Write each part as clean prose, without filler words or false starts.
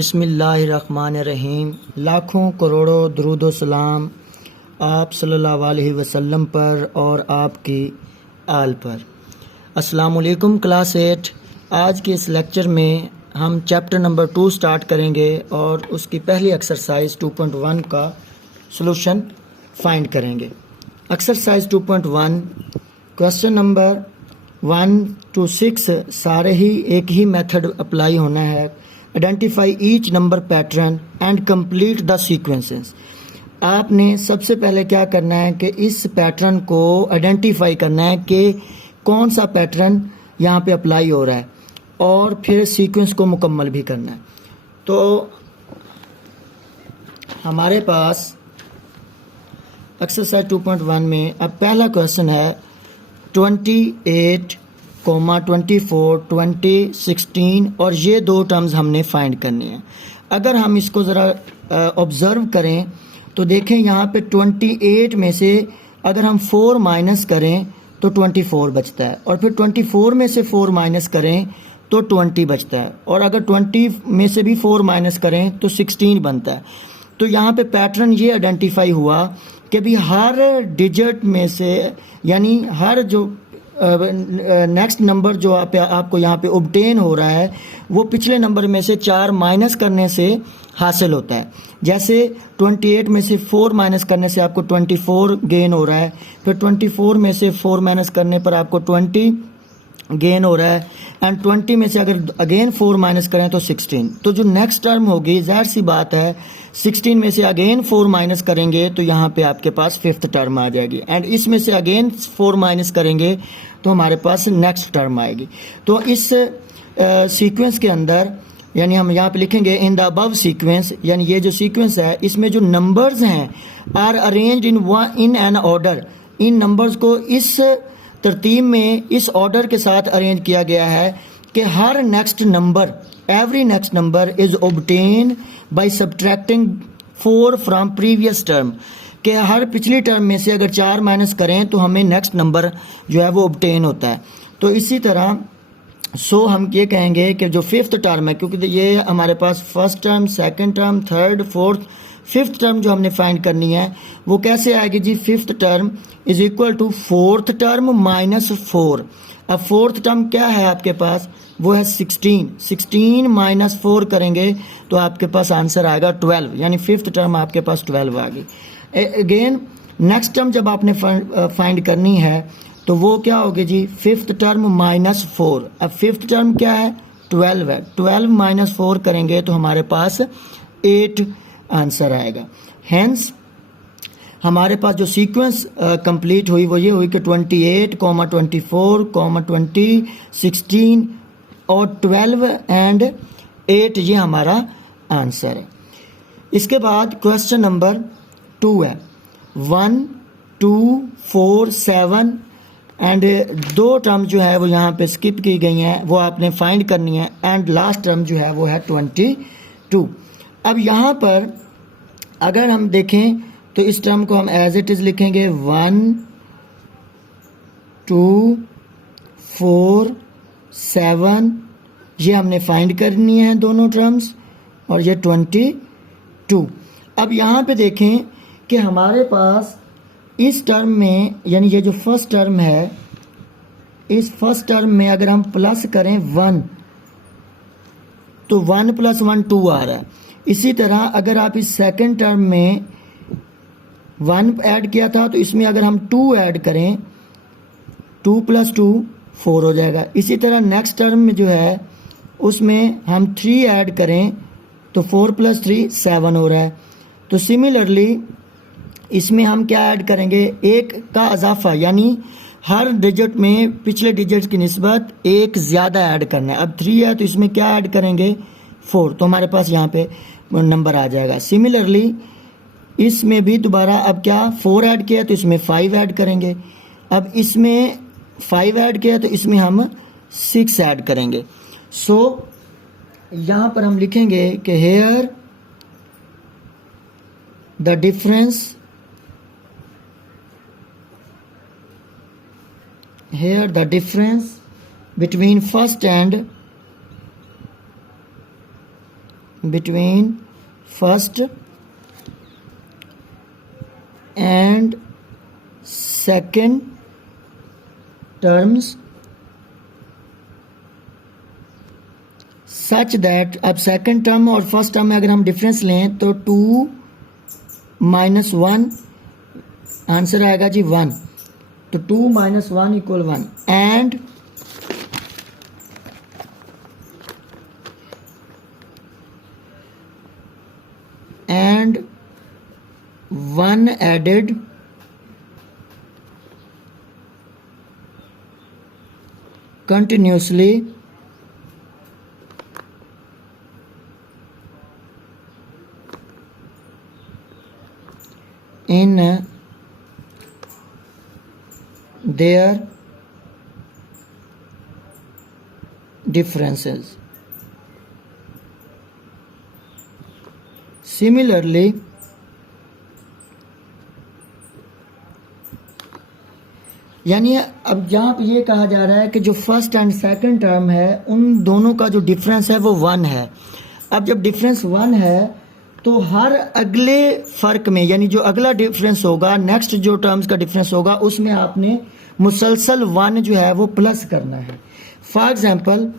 बिस्मिल्लाहिर्रहमानिर्रहीम। लाखों करोड़ों दुरूद व सलाम आप सल्लल्लाहु अलैहि वसल्लम पर और आपकी आल पर। अस्सलाम वालेकुम क्लास 8। आज के इस लेक्चर में हम चैप्टर नंबर 2 स्टार्ट करेंगे और उसकी पहली एक्सरसाइज 2.1 का सलूशन फाइंड करेंगे। एक्सरसाइज 2.1 क्वेश्चन नंबर 1 to 6 सारे ही एक ही मेथड अप्लाई होना है। Identify each number pattern and complete the sequences. आपने सबसे पहले क्या करना है कि इस पैटर्न को आइडेंटिफाई करना है कि कौन सा पैटर्न यहाँ पे अप्लाई हो रहा है और फिर सीक्वेंस को मुकम्मल भी करना है। तो हमारे पास एक्सरसाइज 2.1 में अब पहला क्वेश्चन है 28, 24, 20, 16 और ये दो टर्म्स हमने फाइंड करनी है। अगर हम इसको ज़रा ऑब्ज़र्व करें तो देखें यहाँ पे 28 में से अगर हम 4 माइनस करें तो 24 बचता है और फिर 24 में से 4 माइनस करें तो 20 बचता है और अगर 20 में से भी 4 माइनस करें तो 16 बनता है। तो यहाँ पे पैटर्न ये आइडेंटिफाई हुआ कि भी हर डिजिट में से यानी हर जो नेक्स्ट नंबर जो आपको यहाँ पे ऑब्टेन हो रहा है वो पिछले नंबर में से 4 माइनस करने से हासिल होता है। जैसे 28 में से 4 माइनस करने से आपको 24 गेन हो रहा है, फिर 24 में से 4 माइनस करने पर आपको 20 गेन हो रहा है एंड 20 में से अगर अगेन 4 माइनस करें तो 16। तो जो नेक्स्ट टर्म होगी जाहिर सी बात है 16 में से अगेन 4 माइनस करेंगे तो यहाँ पे आपके पास फिफ्थ टर्म आ जाएगी एंड इसमें से अगेन 4 माइनस करेंगे तो हमारे पास नेक्स्ट टर्म आएगी। तो इस सीक्वेंस के अंदर यानी हम यहाँ पे लिखेंगे इन द अबव सीक्वेंस, यानी ये जो सीक्वेंस है इसमें जो नंबर्स हैं are arranged in an order. इन नंबर्स को इस तरतीब में इस ऑर्डर के साथ अरेंज किया गया है कि हर next number every next number is obtain by subtracting 4 from previous term, कि हर पिछली टर्म में से अगर 4 माइनस करें तो हमें नेक्स्ट नंबर जो है वो ऑब्टेन होता है। तो इसी तरह हम ये कहेंगे कि जो फिफ्थ टर्म है, क्योंकि ये हमारे पास first term, second term, third, fourth, fifth term जो हमने फाइंड करनी है वो कैसे आएगी जी। Fifth term is equal to fourth term minus 4। अब फोर्थ टर्म क्या है आपके पास, वो है 16 माइनस 4 करेंगे तो आपके पास आंसर आएगा 12, यानी फिफ्थ टर्म आपके पास 12 आ गई। अगेन नेक्स्ट टर्म जब आपने फाइंड करनी है तो वो क्या होगी जी, फिफ्थ टर्म माइनस 4। अब फिफ्थ टर्म क्या है, 12 है, 12 माइनस 4 करेंगे तो हमारे पास 8 आंसर आएगा। हेंस हमारे पास जो सीक्वेंस कंप्लीट हुई वो ये हुई कि 28, 24, 20, 16 और 12 एंड 8 ये हमारा आंसर है। इसके बाद क्वेश्चन नंबर 2 है 1, 2, 4, 7 एंड दो टर्म जो है वो यहाँ पे स्किप की गई हैं, वो आपने फाइंड करनी है एंड लास्ट टर्म जो है वो है 22। अब यहाँ पर अगर हम देखें तो इस टर्म को हम एज इट इज़ लिखेंगे 1, 2, 4, 7 ये हमने फाइंड करनी है दोनों टर्म्स और ये 22। अब यहाँ पे देखें कि हमारे पास इस टर्म में यानी ये जो फर्स्ट टर्म है इस फर्स्ट टर्म में अगर हम प्लस करें 1 तो 1 + 1 2 आ रहा है। इसी तरह अगर आप इस सेकंड टर्म में 1 ऐड किया था तो इसमें अगर हम 2 ऐड करें 2 + 2 4 हो जाएगा। इसी तरह नेक्स्ट टर्म में जो है उसमें हम 3 ऐड करें तो 4 + 3 7 हो रहा है। तो सिमिलरली इसमें हम क्या ऐड करेंगे, 1 का इजाफा, यानी हर डिजिट में पिछले डिजिट की निस्बत 1 ज़्यादा ऐड करना है। अब 3 है तो इसमें क्या ऐड करेंगे 4, तो हमारे पास यहाँ पे नंबर आ जाएगा। सिमिलरली इसमें भी दोबारा अब क्या 4 ऐड किया तो इसमें 5 ऐड करेंगे। अब इसमें 5 ऐड किया तो इसमें हम 6 ऐड करेंगे। यहाँ पर हम लिखेंगे कि here the difference between first and between first and second terms such that, अब सेकंड टर्म और फर्स्ट टर्म में अगर हम डिफरेंस लें तो 2 माइनस 1 आंसर आएगा जी 1, तो 2 minus 1 equal 1 and 1 added continuously in their differences. Similarly, यानी अब जहाँ पे ये कहा जा रहा है कि जो फर्स्ट एंड सेकंड टर्म है उन दोनों का जो डिफरेंस है वो 1 है। अब जब डिफरेंस 1 है तो हर अगले फ़र्क में, यानी जो अगला डिफरेंस होगा, नेक्स्ट जो टर्म्स का डिफरेंस होगा, उसमें आपने मुसलसल 1 जो है वो प्लस करना है। फॉर एग्जांपल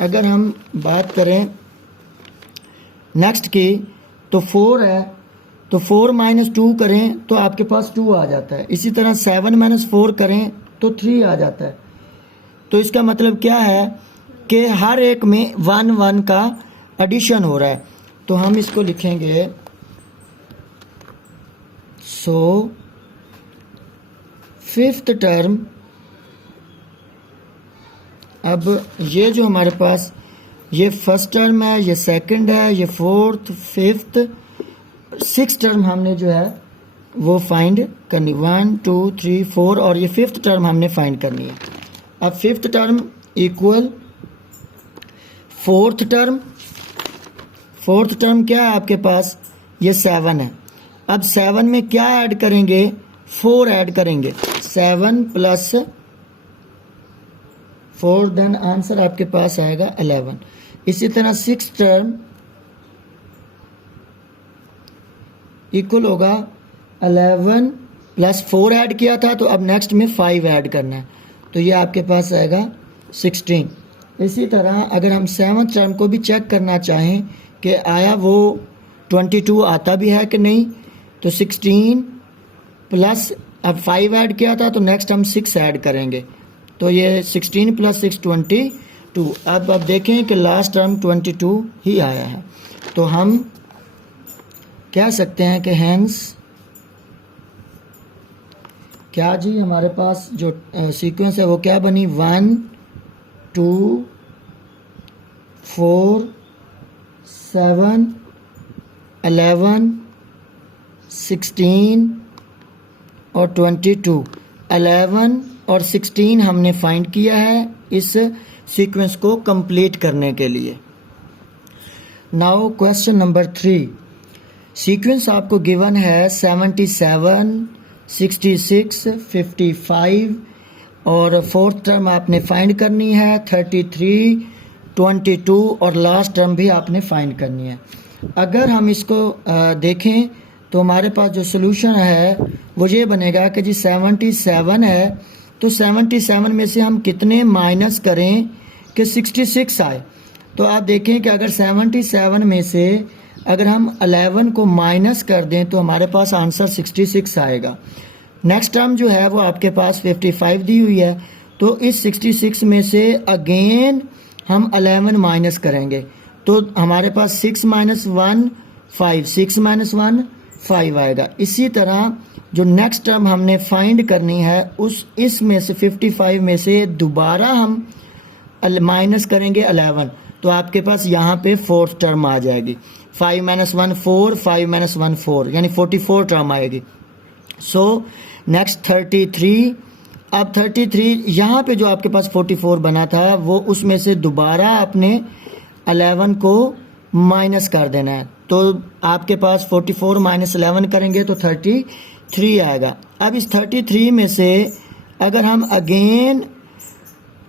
अगर हम बात करें नेक्स्ट की तो 4 है, तो 4 माइनस 2 करें तो आपके पास 2 आ जाता है। इसी तरह 7 माइनस 4 करें तो 3 आ जाता है। तो इसका मतलब क्या है कि हर एक में 1 1 का एडिशन हो रहा है। तो हम इसको लिखेंगे सो फिफ्थ टर्म, अब ये जो हमारे पास ये फर्स्ट टर्म है, ये सेकंड है, ये फोर्थ, फिफ्थ, सिक्स टर्म हमने जो है वो फाइंड करनी, 1 2 3 4, और ये फिफ्थ टर्म हमने फाइंड करनी है। अब fifth term equal fourth term, fourth term क्या है आपके पास, ये 7 है। अब 7 में क्या ऐड करेंगे, 4 ऐड करेंगे, 7 प्लस 4, देन आंसर आपके पास आएगा 11। इसी तरह सिक्स टर्म इक्वल होगा 11 प्लस 4 ऐड किया था, तो अब नेक्स्ट में 5 ऐड करना है, तो ये आपके पास आएगा 16। इसी तरह अगर हम सेवन्थ टर्म को भी चेक करना चाहें कि आया वो 22 आता भी है कि नहीं, तो 16 प्लस अब 5 ऐड किया था, तो नेक्स्ट हम 6 ऐड करेंगे, तो ये 16 प्लस 6 22। अब देखें कि लास्ट टर्म 22 ही आया है, तो हम कह सकते हैं कि हैंस क्या जी हमारे पास जो सीक्वेंस है वो क्या बनी, 1 2 4 7 11 16 और 22। 11 और 16 हमने फाइंड किया है इस सीक्वेंस को कंप्लीट करने के लिए। नाउ क्वेश्चन नंबर 3, सीक्वेंस आपको गिवन है 77 66 55 और फोर्थ टर्म आपने फाइंड करनी है 33 22 और लास्ट टर्म भी आपने फाइंड करनी है। अगर हम इसको देखें तो हमारे पास जो सोल्यूशन है वो ये बनेगा कि जी 77 है, तो 77 में से हम कितने माइनस करें कि 66 आए। तो आप देखें कि अगर 77 में से अगर हम 11 को माइनस कर दें तो हमारे पास आंसर 66 आएगा। नेक्स्ट टर्म जो है वो आपके पास 55 दी हुई है, तो इस 66 में से अगेन हम 11 माइनस करेंगे, तो हमारे पास 6 माइनस 1 5, 6 माइनस 1 5 आएगा। इसी तरह जो नेक्स्ट टर्म हमने फाइंड करनी है उस इसमें से 55 में से दोबारा हम माइनस करेंगे 11, तो आपके पास यहाँ पे फोर्थ टर्म आ जाएगी। 5 माइनस 1 4, 5 माइनस 1 4, यानी 44 टर्म आएगी। सो नेक्स्ट 33, अब 33 यहाँ पे जो आपके पास 44 बना था वो उसमें से दोबारा आपने 11 को माइनस कर देना है, तो आपके पास 44 माइनस 11 करेंगे तो 33 आएगा। अब इस 33 में से अगर हम अगेन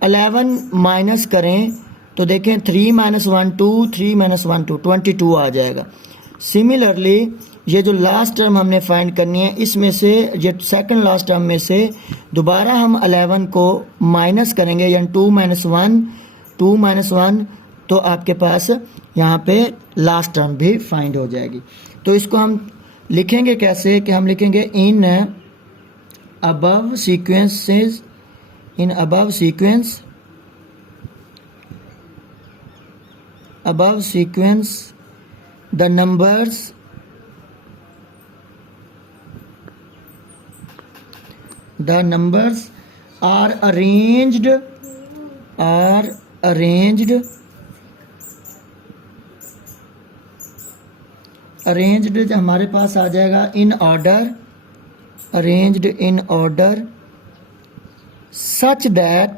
11 माइनस करें तो देखें 3 - 1 2, 3 - 1 2, 22 आ जाएगा। सिमिलरली ये जो लास्ट टर्म हमने फाइंड करनी है, इसमें से ये सेकंड लास्ट टर्म में से दोबारा हम 11 को माइनस करेंगे, यानी 2 - 1 तो आपके पास यहाँ पे लास्ट टर्म भी फाइंड हो जाएगी। तो इसको हम लिखेंगे कैसे कि हम लिखेंगे in above sequences, in above sequence the numbers are arranged जो हमारे पास आ जाएगा in order, arranged in order such that,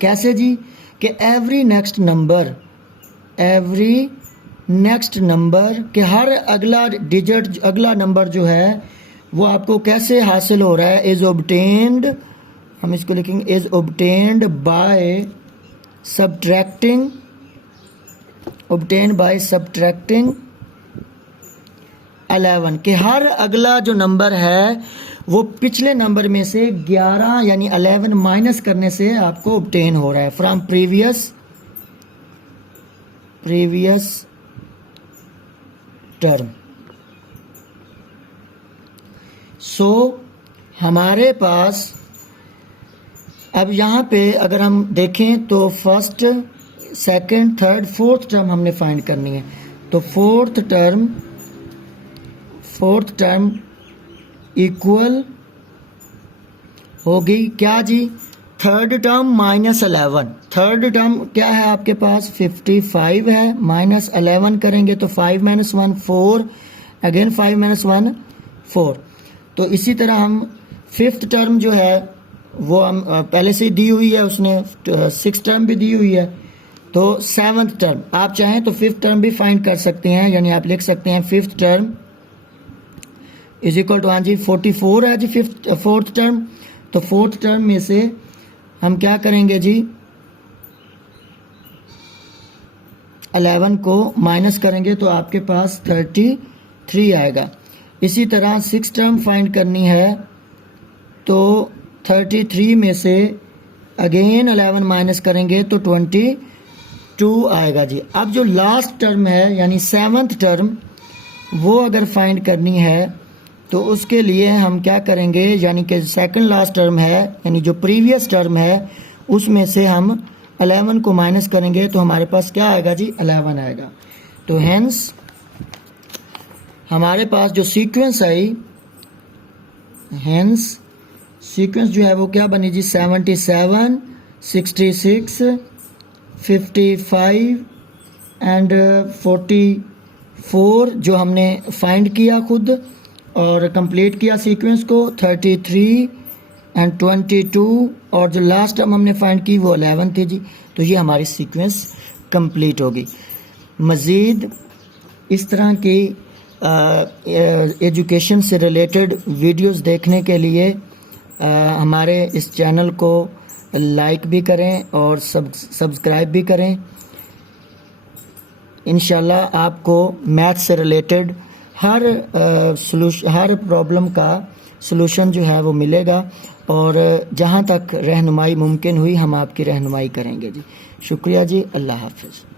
कैसे जी कि एवरी नेक्स्ट नंबर के हर अगला डिजिट, अगला नंबर जो है वो आपको कैसे हासिल हो रहा है, इज ऑब्टेन्ड, हम इसको लिखेंगे इज ऑब्टेन्ड बाय सब्ट्रैक्टिंग 11 कि हर अगला जो नंबर है वो पिछले नंबर में से 11 यानी 11 माइनस करने से आपको ऑब्टेन हो रहा है फ्रॉम प्रीवियस टर्म। सो हमारे पास अब यहाँ पे अगर हम देखें तो first, second, third, fourth term हमने फाइंड करनी है। तो फोर्थ टर्म इक्वल होगी क्या जी, third term minus 11। Third term क्या है आपके पास 55 है, माइनस 11 करेंगे तो 5 - 1 4, अगेन 5 - 1 4। तो इसी तरह हम फिफ्थ टर्म जो है वो हम पहले से ही दी हुई है, उसने सिक्स टर्म भी दी हुई है। तो सेवन्थ टर्म आप चाहें तो फिफ्थ टर्म भी फाइंड कर सकते हैं, यानी आप लिख सकते हैं fifth term is equal to, हाँ जी 44 है जी फोर्थ टर्म। तो फोर्थ टर्म में से हम क्या करेंगे जी, 11 को माइनस करेंगे तो आपके पास 33 आएगा। इसी तरह सिक्स टर्म फाइंड करनी है तो 33 में से अगेन 11 माइनस करेंगे तो 22 आएगा जी। अब जो लास्ट टर्म है यानी सेवन्थ टर्म वो अगर फाइंड करनी है तो उसके लिए हम क्या करेंगे, यानी कि सेकंड लास्ट टर्म है यानी जो प्रीवियस टर्म है उसमें से हम 11 को माइनस करेंगे तो हमारे पास क्या आएगा जी 11 आएगा। तो हेंस हमारे पास जो सीक्वेंस आई, हेंस सीक्वेंस जो है वो क्या बनी जी 77, 66, 55 एंड 44 जो हमने फाइंड किया खुद और कंप्लीट किया सीक्वेंस को 33 एंड 22 और जो लास्ट टर्म हमने फाइंड की वो 11 थी जी। तो ये हमारी सीक्वेंस कंप्लीट होगी। मज़ीद इस तरह की एजुकेशन से रिलेटेड वीडियोस देखने के लिए हमारे इस चैनल को लाइक भी करें और सब्सक्राइब भी करें। इंशाल्लाह आपको मैथ से रिलेटेड हर प्रॉब्लम का सलूशन जो है वो मिलेगा और जहाँ तक रहनुमाई मुमकिन हुई हम आपकी रहनुमाई करेंगे जी। शुक्रिया जी, अल्लाह हाफ़िज़।